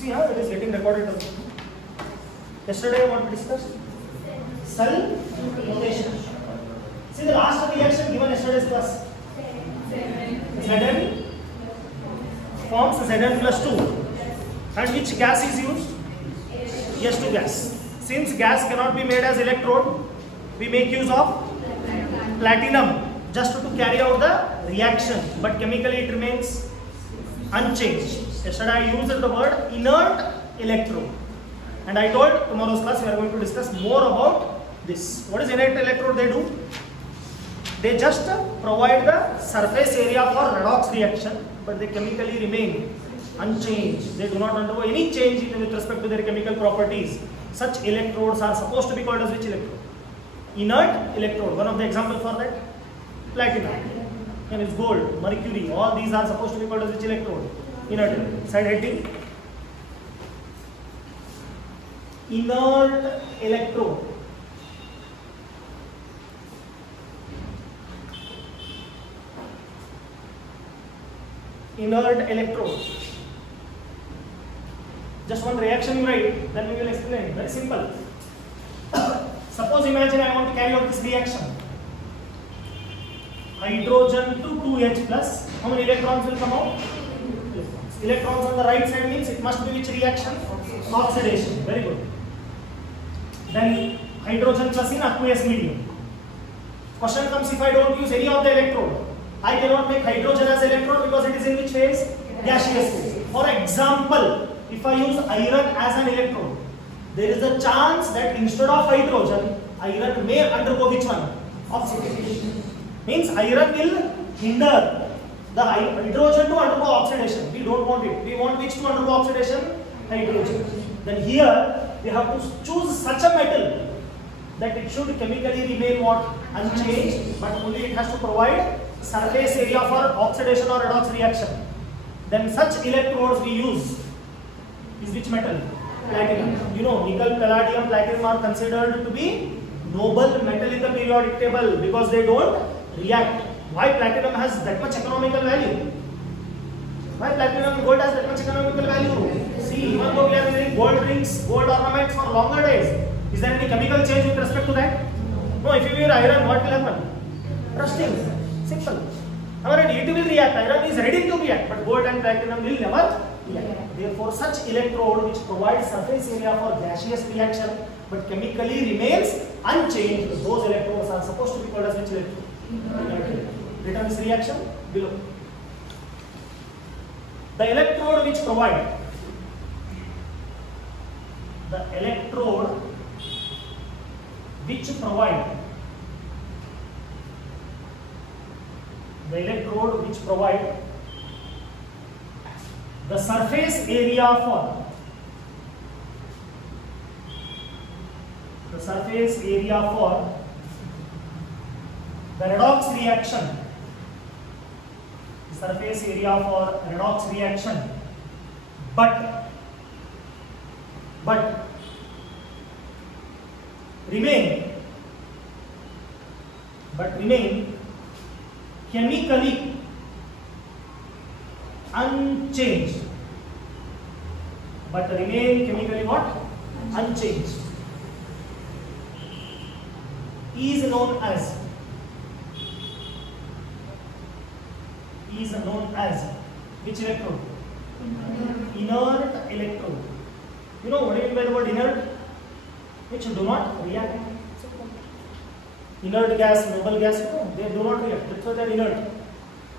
See how it is getting recorded also. Yesterday what we discussed? Cell rotation. See the last reaction given yesterday's class. Zn forms Zn plus 2. And which gas is used? H2 gas. Since gas cannot be made as electrode, we make use of platinum just to carry out the reaction, but chemically it remains unchanged. Yesterday I used the word inert electrode, and I told tomorrow's class we are going to discuss more about this. What is inert electrode? They do? They just provide the surface area for redox reaction, but they chemically remain unchanged. They do not undergo any change with respect to their chemical properties. Such electrodes are supposed to be called as which electrode? Inert electrode. One of the examples for that, platinum, and it's gold, mercury. All these are supposed to be called as which electrode? Inert electrode. Side heading: inert electrode. Inert electrode. Just one reaction you write, then we will explain it. Very simple. Suppose imagine I want to carry out this reaction. Hydrogen to 2H plus. How many electrons will come out? Electrons on the right side means it must be which reaction? Oxidation. Very good. Then hydrogen plus in aqueous medium. Question comes, if I don't use any of the electrode, I cannot make hydrogen as electrode because it is in which phase? Gaseous phase. For example, if I use iron as an electrode, there is a chance that instead of hydrogen, iron may undergo which one? Oxidation. Means iron will hinder the hydrogen to undergo oxidation. We don't want it. We want which to undergo oxidation? Hydrogen. Then here we have to choose such a metal that it should chemically remain what? Unchanged, but only it has to provide surface area for oxidation or redox reaction. Then such electrodes we use is which metal? Platinum. You know, nickel, palladium, platinum are considered to be noble metal in the periodic table because they don't react. Why platinum has that much economical value? Why platinum and gold has that much economical value? See, even though we are wearing gold rings, gold ornaments for longer days, is there any chemical change with respect to that? No, if you wear iron, what will happen? Rusting. Simple. It will react. Iron is ready to react, but gold and platinum will never react. Therefore, such electrode which provides surface area for gaseous reaction but chemically remains unchanged, those electrodes are supposed to be called as which electrode? Written this reaction below. The electrode which provide the surface area for the redox reaction, but remain chemically unchanged. Unchanged is known as which electrode? Inert electrode. You know what do you mean by the word inert? Which do not react. Inert gas, noble gas, they do not react. That's why they are inert.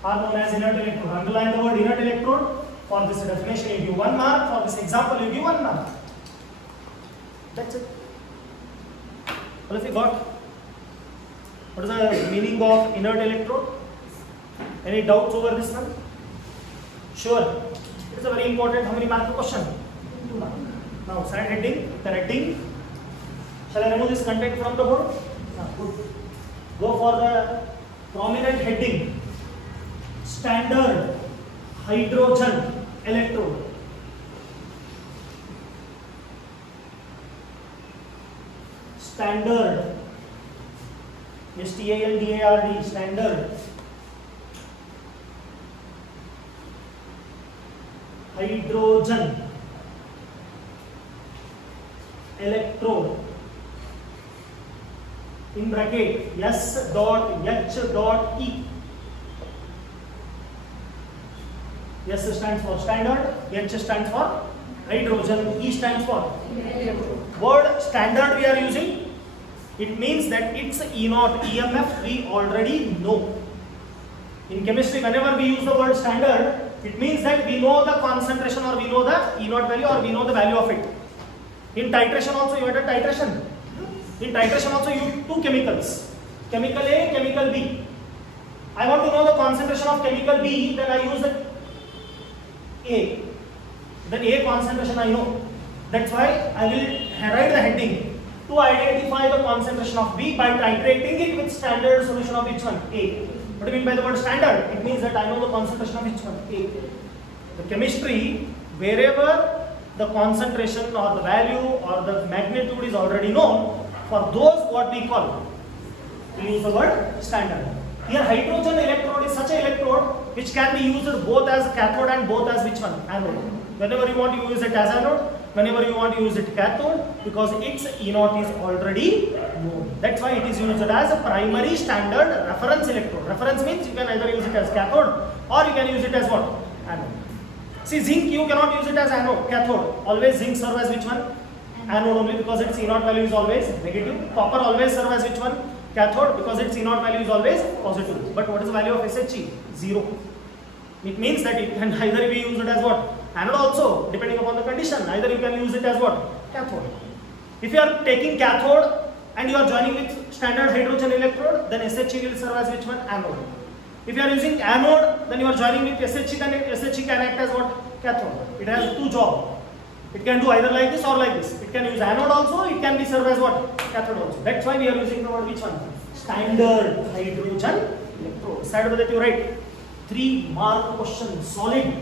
Are known as inert electrode. Underline the word inert electrode. For this definition you give 1 mark. For this example you give 1 mark. That's it. What have you got? What is the meaning of inert electrode? Any doubts over this one? Sure. It is a very important. How many mark question? 2 mark. Now side heading, connecting. Shall I remove this content from the board? Good. Go for the prominent heading. Standard hydrogen electrode. Standard. STANDARD. Standard hydrogen electrode in bracket S dot H dot E. S stands for standard, H stands for hydrogen, E stands for word standard we are using. It means that it's E0 EMF we already know. In chemistry, whenever we use the word standard, it means that we know the concentration or we know the E0 value or we know the value of it. In titration also you had a titration. In titration also you use two chemicals, chemical A, chemical B. I want to know the concentration of chemical B, then I use the A. Then A concentration I know. That's why I will write the heading to identify the concentration of B by titrating it with standard solution of which one? A. What do you mean by the word standard? It means that I know the concentration of which one? A. The chemistry, wherever the concentration or the value or the magnitude is already known, for those what we call, we use the word standard. Here hydrogen electrode is such an electrode which can be used both as cathode and both as which one? Anode. Whenever you want to use it as anode, whenever you want to use it cathode, because its E0 is already known. That's why it is used as a primary standard reference electrode. Reference means you can either use it as cathode or you can use it as what? Anode. See, zinc you cannot use it as anode, cathode. Always zinc serve as which one? Anode only, because its E0 value is always negative. Copper always serve as which one? Cathode, because its E0 value is always positive. But what is the value of SHE? 0. It means that it can either be used as what? Anode also, depending upon the condition. Either you can use it as what? Cathode. If you are taking cathode and you are joining with standard hydrogen electrode, then SHE will serve as which one? Anode. If you are using anode, then you are joining with SHE, then SHE can act as what? Cathode. It has two jobs. It can do either like this or like this. It can use anode also, it can be served as what? Cathode also. That's why we are using the word which one? Standard hydrogen electrode. Side of that you write 3 mark question, solid.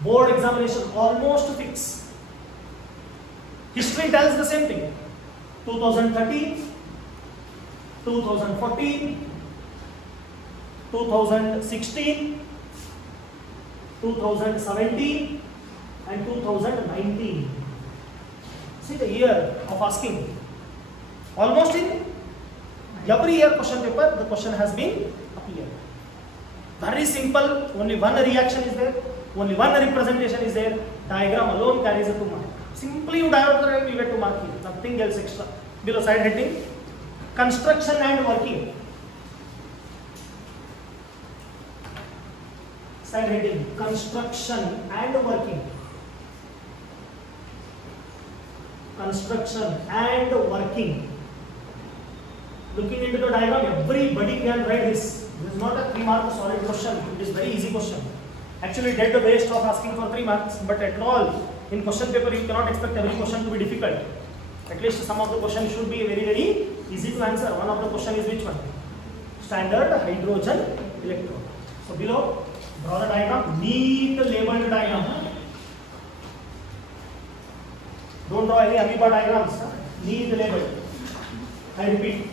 Board examination almost fixed. History tells the same thing. 2013, 2014, 2016, 2017 and 2019. See the year of asking. Almost in every year question paper, the question has been appeared. Very simple, only one reaction is there, only one representation is there, diagram alone carries a 2 mark. Simply you diagram, you get 2 mark here, nothing else extra. Below side heading, construction and working. Side heading, construction and working. Construction and working. Looking into the diagram, everybody can write this. This is not a 3 mark solid question. It is very easy question. Actually, dead the waste of asking for 3 marks. But at all, in question paper, you cannot expect every question to be difficult. At least some of the questions should be very easy to answer. One of the question is which one? Standard hydrogen electrode. So below, draw the diagram. Neat labeled diagram. Don't draw any amoeba diagrams. Neat labeled. I repeat.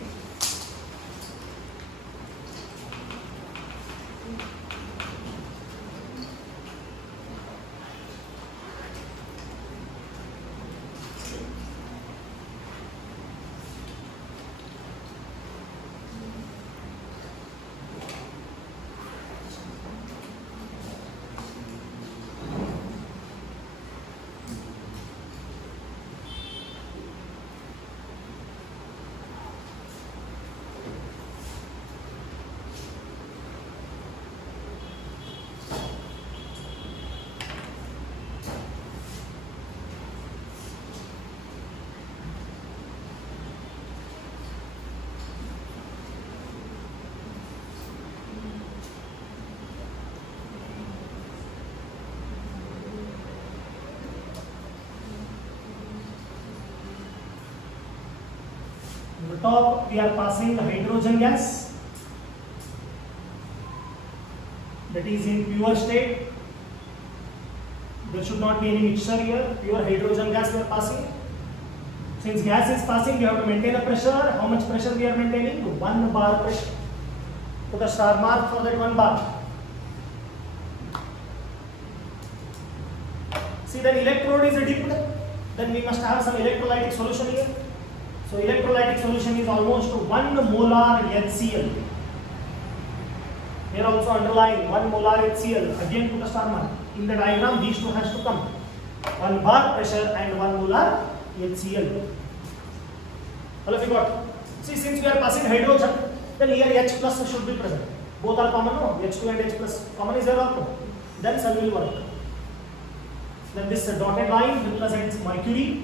On the top, we are passing the hydrogen gas that is in pure state. There should not be any mixture here. Pure hydrogen gas we are passing. Since gas is passing, we have to maintain a pressure. How much pressure we are maintaining? 1 bar pressure. Put a star mark for that 1 bar. See, the electrode is dipped. then we must have some electrolytic solution here. So electrolytic solution is almost 1 molar HCl. Here also underline 1 molar HCl. Again put a star mark. In the diagram these two has to come. 1 bar pressure and 1 molar HCl. All of you got? See, since we are passing hydrogen, then here H plus should be present. Both are common, no? H2 and H plus common is there also. Then cell will work. Then this dotted line represents mercury.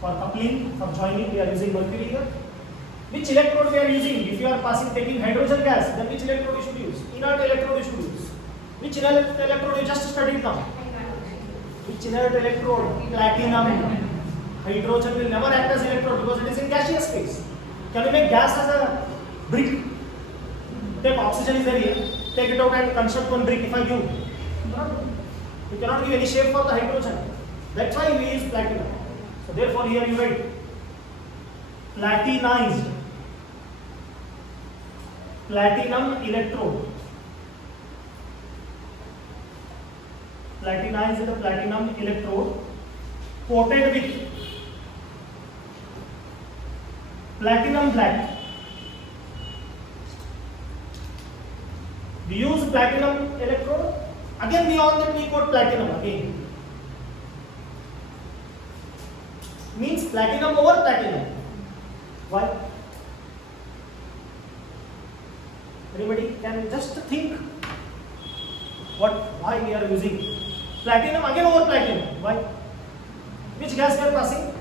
For coupling, for joining, we are using mercury here. Which electrode we are using? If you are taking hydrogen gas, then which electrode you should use? Inert electrode you should use. Which inert electrode you just studied now? Which inert electrode? Platinum. Hydrogen will never act as electrode because it is in gaseous phase. Can we make gas as a brick? Take oxygen is there here. Take it out and construct one brick if I give. You cannot give any shape for the hydrogen. That's why we use platinum. So therefore here you write platinized platinum electrode. Platinized platinum electrode coated with platinum black. We use platinum electrode. Again beyond that we coat platinum again. Means platinum over platinum. Why? Anybody can just think why we are using platinum again over platinum. Why? Which gas we are passing?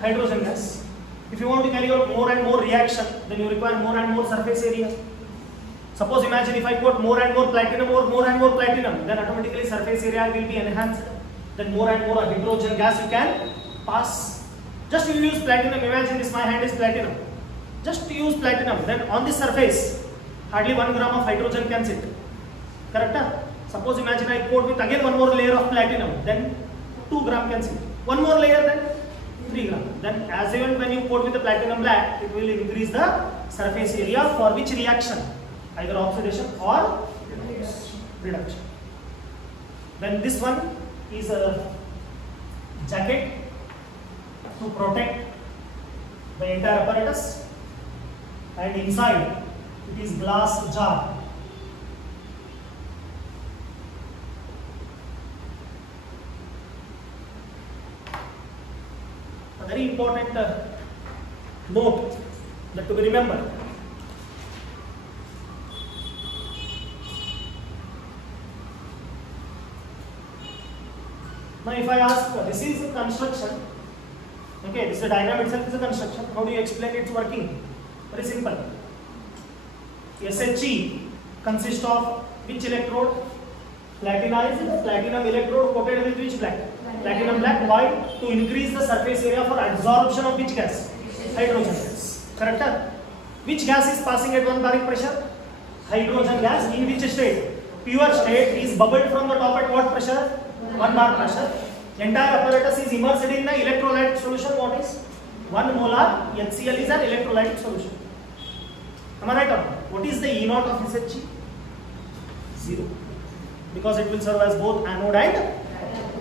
Hydrogen gas. If you want to carry out more and more reaction, then you require more and more surface area. Suppose imagine if I put more and more platinum or more and more platinum, then automatically surface area will be enhanced. Then more and more hydrogen gas you can pass. Just you use platinum. Imagine this, my hand is platinum. Just use platinum. Then on this surface, hardly 1 gram of hydrogen can sit. Correct? Suppose imagine I coat with again one more layer of platinum. Then 2 gram can sit. One more layer, then 3 gram. Then as even when you coat with the platinum black, it will increase the surface area for which reaction? Either oxidation or reduction. Then this one is a jacket to protect the entire apparatus, and inside it is glass jar. A very important note that to be remembered. Now if I ask, this is a construction, okay, this is a diagram itself is a construction, how do you explain its working? Very simple. SHE consists of which electrode? Platinized platinum electrode coated with which black? Platinum black. Why? To increase the surface area for absorption of which gas? Hydrogen gas. Correct? Which gas is passing at 1 baric pressure? Hydrogen gas. In which state? Pure state is bubbled from the top at what pressure? 1 bar pressure. Entire apparatus is immersed in the electrolyte solution. What is? 1 molar HCl is an electrolytic solution. Am I right or not? What is the E naught of SHE? 0. Because it will serve as both anode and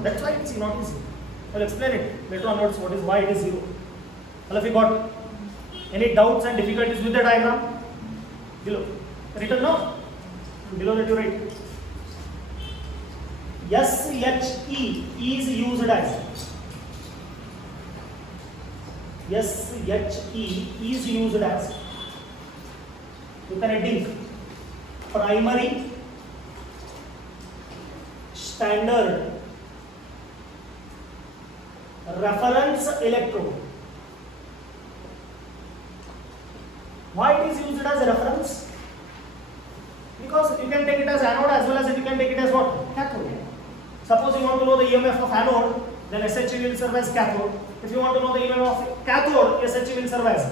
that's why it's E naught is 0. I'll explain it later onwards what is why it is 0. All of you got any doubts and difficulties with the diagram? Below. Written now? Below that you write. SHE is used as with an heading primary standard reference electrode. Why it is used as a reference? Because you can take it as anode as well as you can take it as what? Cathode. Suppose you want to know the EMF of anode, then SHE will serve as cathode. If you want to know the EMF of cathode, SHE will serve as.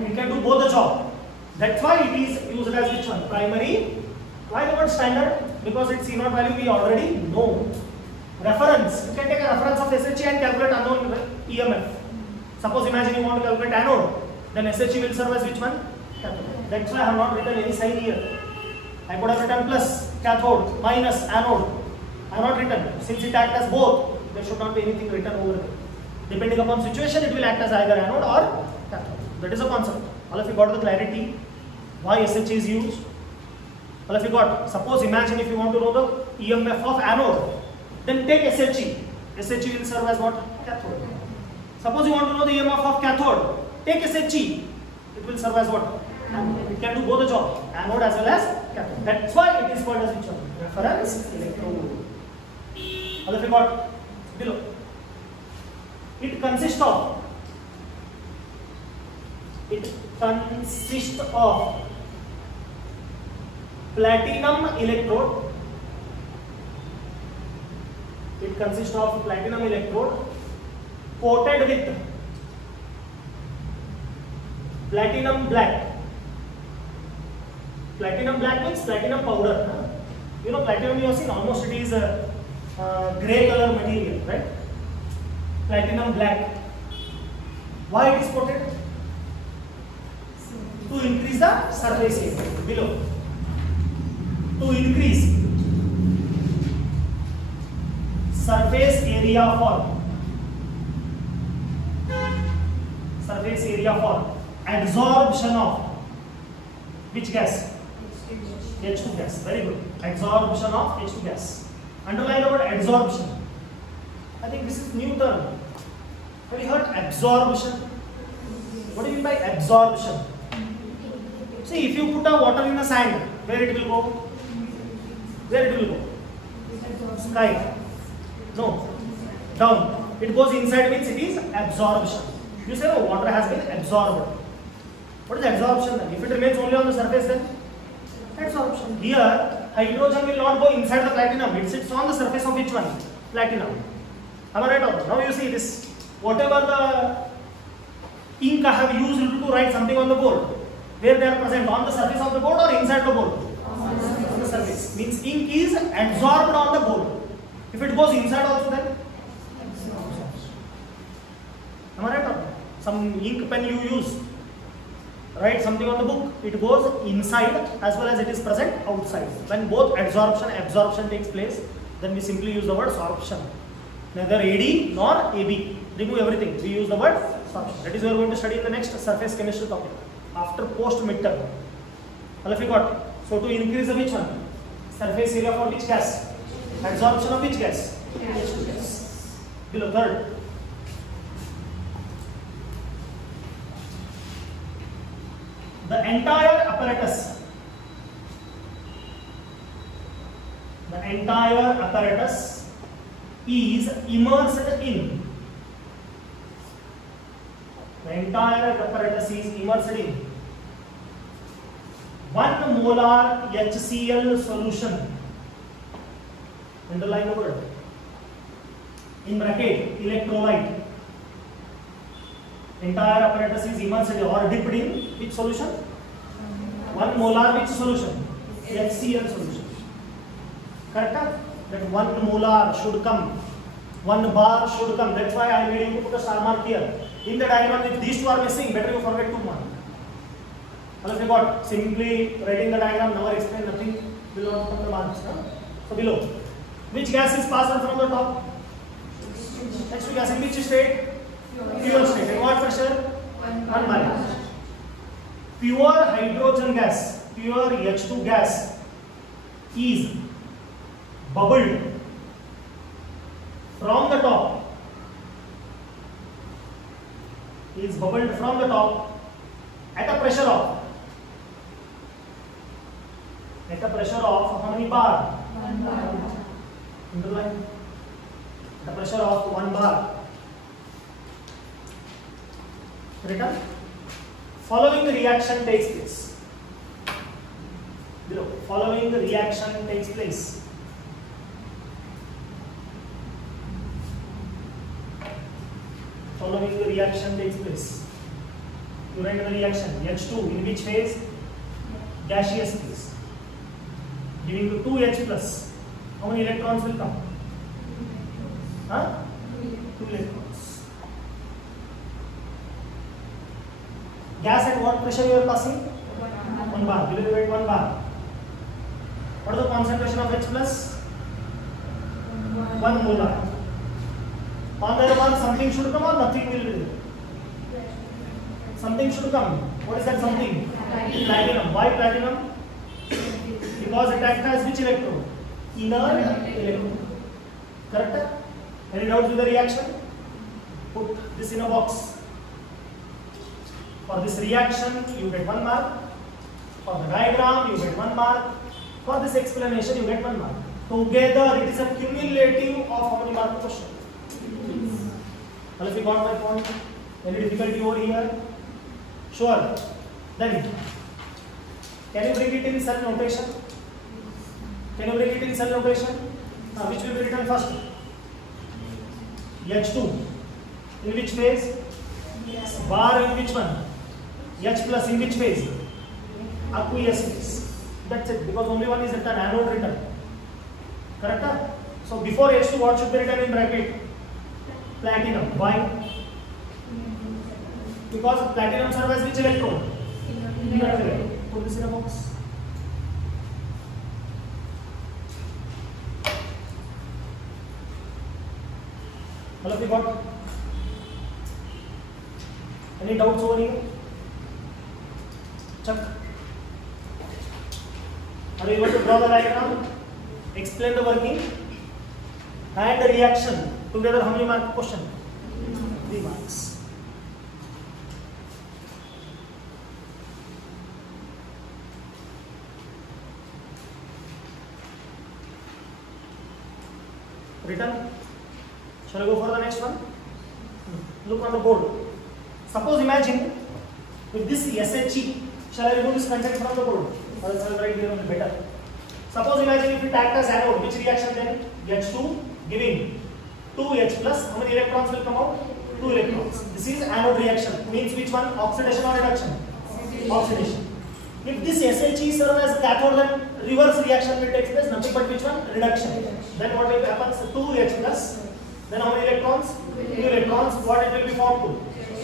You can do both the job. That's why it is used as which one? Primary. Why the word standard? Because its E naught value we already know. Reference. You can take a reference of SHE and calculate unknown EMF. Suppose imagine you want to calculate anode, then SHE will serve as which one? Cathode. That's why I have not written any sign here. I could have written plus cathode minus anode. I have not written since it acts as both. There should not be anything written over there. Depending upon situation, it will act as either anode or cathode. That is a concept. All of you got the clarity why SH is used? All of you got? Suppose imagine if you want to know the EMF of anode, then take SHE. SHE will serve as what? Cathode. Suppose you want to know the EMF of cathode, take SHE. It will serve as what? Anode. It can do both the job, anode as well as cathode. That's why it is called as which one? Reference electrode. All of you got? Below. It consists of platinum electrode. It consists of platinum electrode coated with platinum black. Platinum black means platinum powder. You know platinum, you have seen almost it is a grey color material, right? Platinum black. Why it is coated? To increase the surface area below. To increase surface area for absorption of which gas? H2 gas. Very good. Absorption of H2 gas. Underline the word absorption. I think this is new term. Have you heard absorption? What do you mean by absorption? See, if you put a water in the sand, where it will go? Where it will go? Sky. No. Down. It goes inside means it is absorption. You say no, water has been absorbed. What is absorption then? If it remains only on the surface then? Absorption. Here, hydrogen will not go inside the platinum. It sits on the surface of which one? Platinum. Am I right or not? Now you see this. Whatever the ink I have used to write something on the board, where they are present, on the surface of the board or inside the board? On the surface. Means ink is absorbed on the board. If it goes inside also then? Am I right or not? Some ink pen you use, write something on the book, it goes inside as well as it is present outside. When both absorption and absorption takes place, then we simply use the word sorption. Neither AD nor AB. Remove everything. We use the word sorption. That is what we are going to study in the next surface chemistry topic after post midterm. All of you got? So to increase the which one? Surface area for which gas? Absorption of which gas? H2 gas. Below third. The entire apparatus is immersed in. The entire apparatus is immersed in 1 molar HCl solution. Underline the word. In bracket, electrolyte. Entire apparatus is immersed or dipped in which solution? 1 molar which solution? HCl solution. Correct? That 1 molar should come. 1 bar should come. That's why I made you to put a star mark here. In the diagram, if these two are missing, better you forget 2 mark. All of you got? Simply writing the diagram, never explain, nothing will not come the marks. So below. Which gas is passed on from the top? H2 gas in which state? Pure state. At what pressure? 1 bar. Pure hydrogen gas, pure H2 gas is bubbled from the top. At a pressure of how many bar? 1 bar. Underline. At a pressure of 1 bar. Written. Following the reaction takes place. Below. Following the reaction takes place. Following the reaction takes place. You write the reaction. H2 in which phase? Gaseous phase. Giving you 2H plus. How many electrons will come? 2 electrons. Gas at what pressure you are passing? 1 bar. Below you write 1 bar. What is the concentration of H plus? 1 molar. On the other one, something should come or nothing will be there. Something should come. What is that something? Platinum. Why platinum? Because it acts as which electrode? Inner electrode. Correct? Any doubts with the reaction? Put this in a box. For this reaction, you get 1 mark. For the diagram, you get 1 mark. For this explanation, you get 1 mark. Together, it is a cumulative of how many mark question? Well, if you got my point, any difficulty over here? Sure. Then, can you bring it in cell notation? Can you bring it in cell notation? Which will be written first? H2. In which phase? Bar in which one? H plus in which phase? Aqueous phase. That's it. Because only one is written, anode written. Correct? So before H2, what should be written in bracket? Platinum. Why? Because platinum serves as which electrode? Inner electrode. Put this in a box. All of you got? Any doubts over here? Chuck. Are you able to draw the diagram? Explain the working and the reaction. Together, how many mark question? 3 marks. Written? Shall I go for the next one? Look on the board. Suppose imagine with this SHE, shall I remove this content from the board? Or else I will write here on the better. Suppose imagine if it acts as anode, which reaction then? H2 giving 2H plus, how many electrons will come out? 2 electrons. This is anode reaction. Means which one? Oxidation or reduction? Oxidation. If this SHE serves as cathode, then reverse reaction will take place, nothing but which one? Reduction. Then what will happen? So 2H plus. Then how many electrons? 2 electrons. What it will be formed to?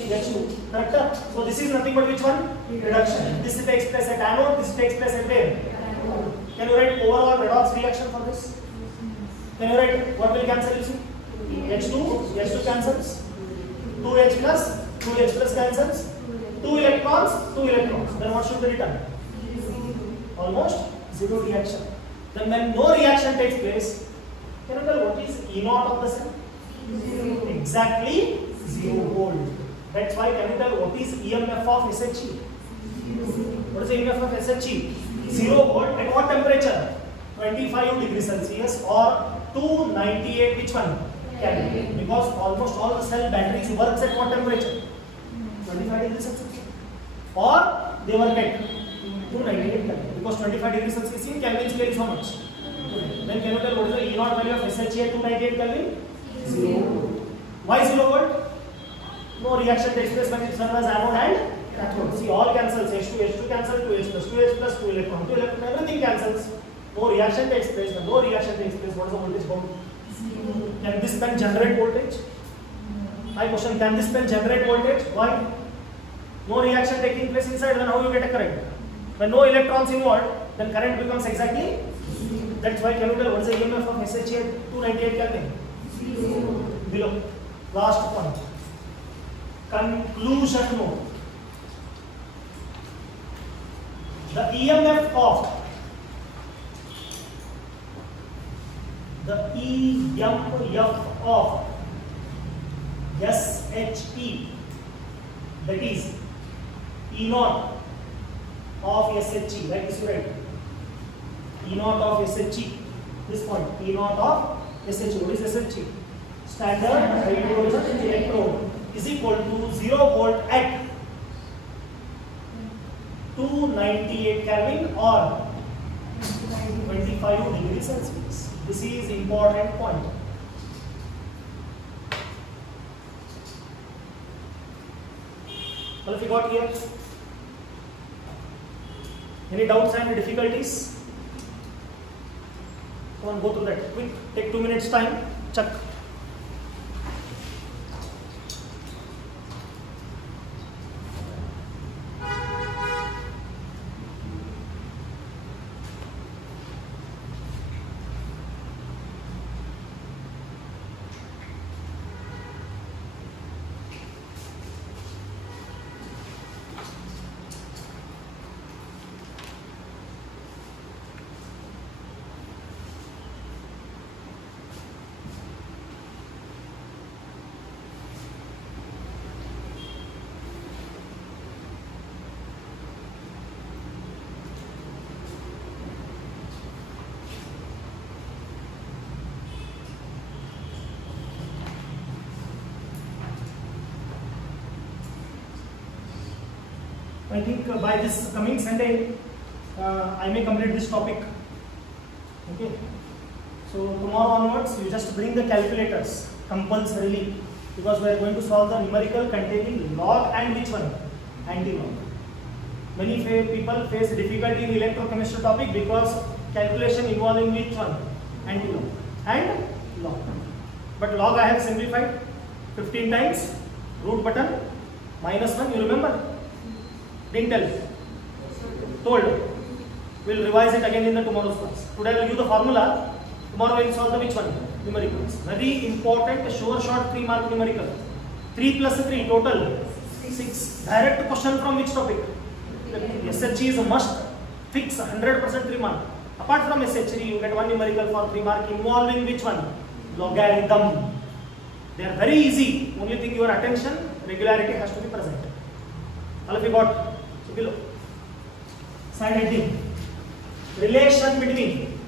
H2. Correct? So this is nothing but which one? Reduction. This takes place at anode, this takes place at where? Can you write overall redox reaction for this? Can you write what will cancel you see? H2 cancels. 2H plus cancels. 2 electrons. Then what should be written? Almost zero reaction. Then when no reaction takes place, can you tell what is E naught of the cell? Exactly 0 volt. That's why can you tell what is EMF of SHE? What is the EMF of SHE? 0 volt at what temperature? 25 degrees Celsius or 298 which one? Kelvin. Because almost all the cell batteries works at what temperature? 25 degrees Celsius. Or they work at 298 Kelvin. Because 25 degrees Celsius in Kelvin scale is how much? Then can you tell what is the E naught value of SHE at 298 Kelvin? 0. Why 0 volt? No reaction takes place when it serves as anode and cathode. See, all cancels. H2 cancels, 2H plus 2 electron, everything cancels. No reaction takes place. When no reaction takes place, what is the voltage bound? Can this pen generate voltage? My question, can this pen generate voltage? Why? No reaction taking place inside, then how you get a current? When no electrons involved, then current becomes exactly. That's why can you tell what is the EMF of SHE at 298 Kelvin? Below. Last point. Conclusion mode. The EMF of SHE, that is E naught of SHE, like this you write E naught of SHE, this point E naught of SHE. What is SHE? Standard hydrogen electrode is equal to 0 volt at 298 Kelvin or 25 degrees Celsius. This is important point. Well, if you got here, any doubts and difficulties? Come on, go through that quick. Take 2 minutes time. Chuck. I think by this coming Sunday, I may complete this topic. Okay. So tomorrow onwards, you just bring the calculators compulsorily, because we are going to solve the numerical containing log and which one? Anti-log. Many people face difficulty in electrochemistry topic because calculation involving which one? Anti-log and log. But log I have simplified 15 times, root button, -1, you remember? Didn't tell. Told. We'll revise it again in the tomorrow's class. Today I will give the formula. Tomorrow we will solve the which one? Numericals. Very important, sure short 3 mark numerical. 3 plus 3 total 6. Direct question from which topic? SHE is a must. Fix 100% 3 mark. Apart from SHE, you get one numerical for 3 mark involving which one? Logarithm. They are very easy. Only thing your attention, regularity has to be present. All of you got? So below. Side heading. Relation between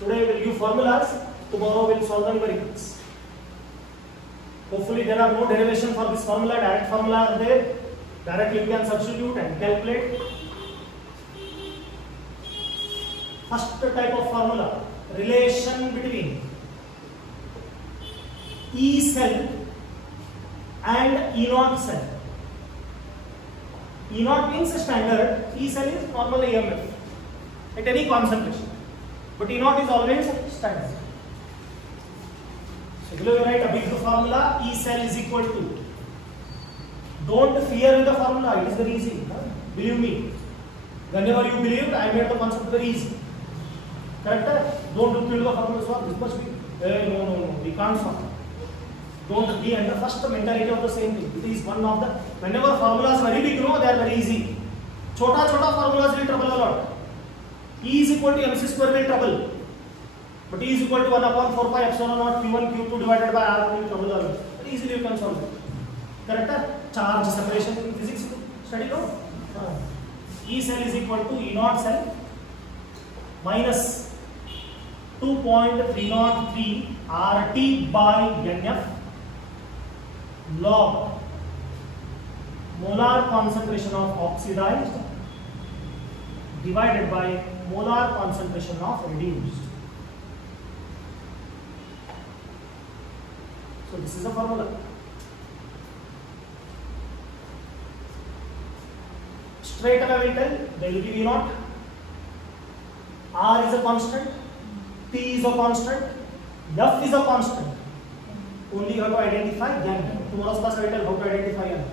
today we will give formulas, tomorrow we will solve the numericals. Hopefully there are no derivation for this formula, direct formula are there. Directly you can substitute and calculate. First type of formula, relation between E cell and E naught cell. E naught means standard, E cell is normal EMF at any concentration, but E naught is always standard. So below you write a big formula, E cell is equal to, don't fear with the formula, it is very easy, believe me. Whenever you believed, I made the concept very easy. Correct? Don't feel the formula solve, this must be, no, we can't solve. Don't be under first mentality of the same thing. It is one of the, whenever formulas very big, no, they are very easy. Chota formulas will trouble a lot. E is equal to mc square will trouble. But E is equal to 1 upon 4 pi epsilon naught q1 q2 divided by r will trouble a lot. But easily you can solve it. Correct? Charge separation in physics study, no? E cell is equal to E naught cell minus 2.303 RT by NF log molar concentration of oxidized divided by molar concentration of reduced. So this is a formula. Straight away we will tell there will be V naught, R is a constant, T is a constant, F is a constant. Only you have to identify N. Tomorrow's class I will tell how to identify N.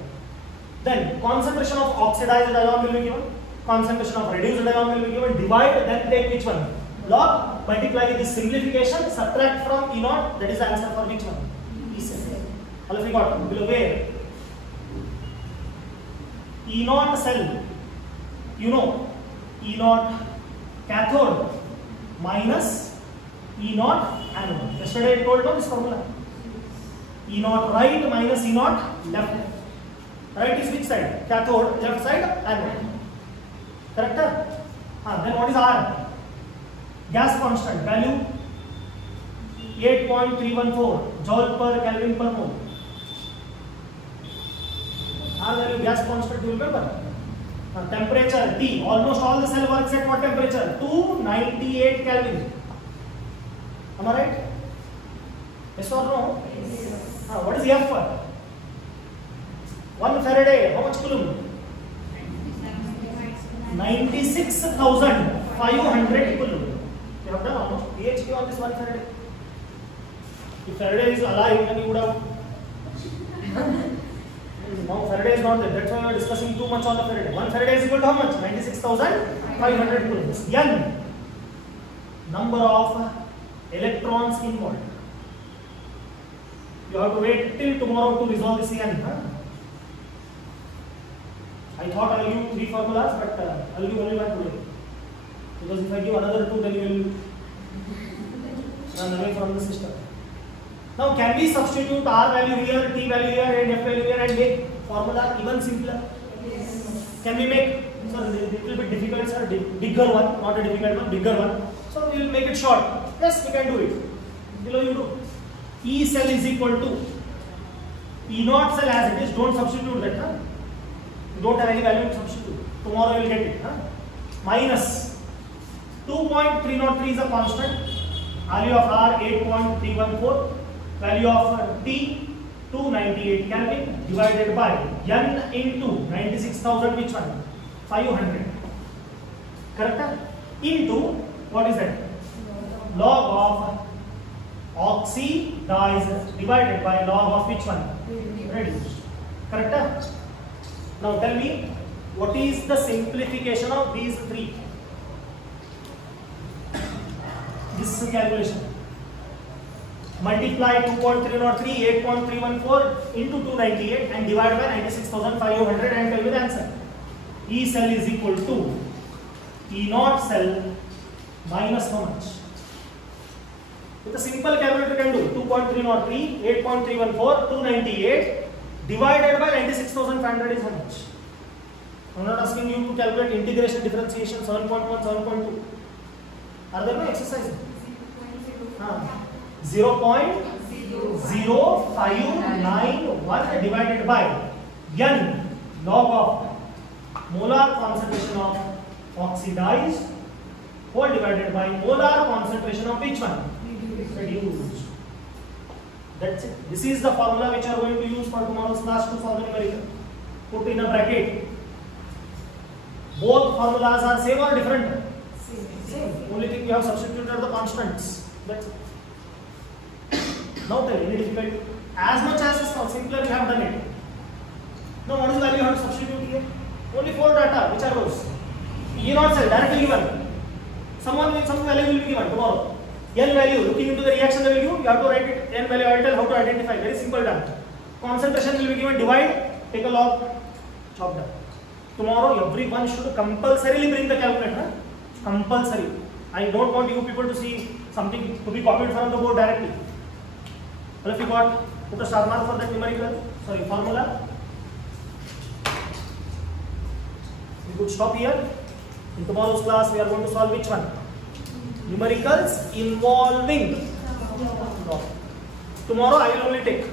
Then concentration of oxidized ion will be given, concentration of reduced ion will be given, divide, then take which one? Log, multiply with this simplification, subtract from E naught, that is the answer for which one? E cell. All of you got? Below where? E naught cell, you know, E naught cathode minus E naught anode. Yesterday I told you this formula. E naught right minus E naught left. Right is which side? Cathode, left side anode. Correct? Then what is R? Gas constant value 8.314 joule per Kelvin per mole. R value gas constant, you remember? Temperature T, almost all the cell works at what temperature? 298 Kelvin. Am I right? Yes or no? Yes. What is F? 1 Faraday, how much coulomb? 96,500 coulomb. You have done almost PhD on this 1 Faraday. If Faraday is alive, then you would have. Now Faraday is not there. That's why we are discussing too much on the Faraday. 1 Faraday is equal to how much? 96,500 coulombs. N, number of electrons involved. You have to wait till tomorrow to resolve this N. I thought I will give 3 formulas, but I will give only 1 today. Because if I give another 2, then you will run away from the system. Now, can we substitute R value here, T value here, and F value here and make formula even simpler? Yes. Can we make, so a little bit difficult, sir, bigger one, not a difficult one, bigger one. So we will make it short. Yes, we can do it. Below you do. E cell is equal to E naught cell as it is, don't substitute that. Huh? You don't have any value to substitute. Tomorrow you will get it. Huh? Minus 2.303 is a constant. Value of R 8.314. Value of T 298 Kelvin divided by N into 96,000, which one? 500. Correct? Into what is that? Log of oxidized divided by log of which one? Reduced. Correct? Now tell me, what is the simplification of these three? This calculation. Multiply 2.303, 8.314 into 298 and divide by 96,500 and tell me the answer. E cell is equal to E naught cell minus how much? With a simple calculator can do 2.303, 8.314, 298 divided by 96,500 is how much? I'm not asking you to calculate integration, differentiation, 7.1, 7.2. Are there no exercises? 0.0591 divided by N log of molar concentration of oxidized whole divided by molar concentration of which one? Reduced. That's it. This is the formula which you are going to use for tomorrow's class to solve the numerical. Put in a bracket. Both formulas are same or different? Same. Only thing you have substituted are the constants. That's it. Now tell any difficulty. As much as is simpler, we have done it. Now what is the value you have to substitute here? Only 4 data. Which are those? E naught cell directly given. Some value will be given tomorrow. N value, looking into the reaction they will give, you have to write it. N value, I will tell how to identify. Very simple done. Concentration will be given, divide, take a log, chop down. Tomorrow everyone should compulsorily bring the calculator. Compulsory. I don't want you people to see something to be copied from the board directly. Well, if you got, put a star mark for that numerical, formula. We could stop here. In tomorrow's class, we are going to solve which one? Numericals involving. Tomorrow I will only take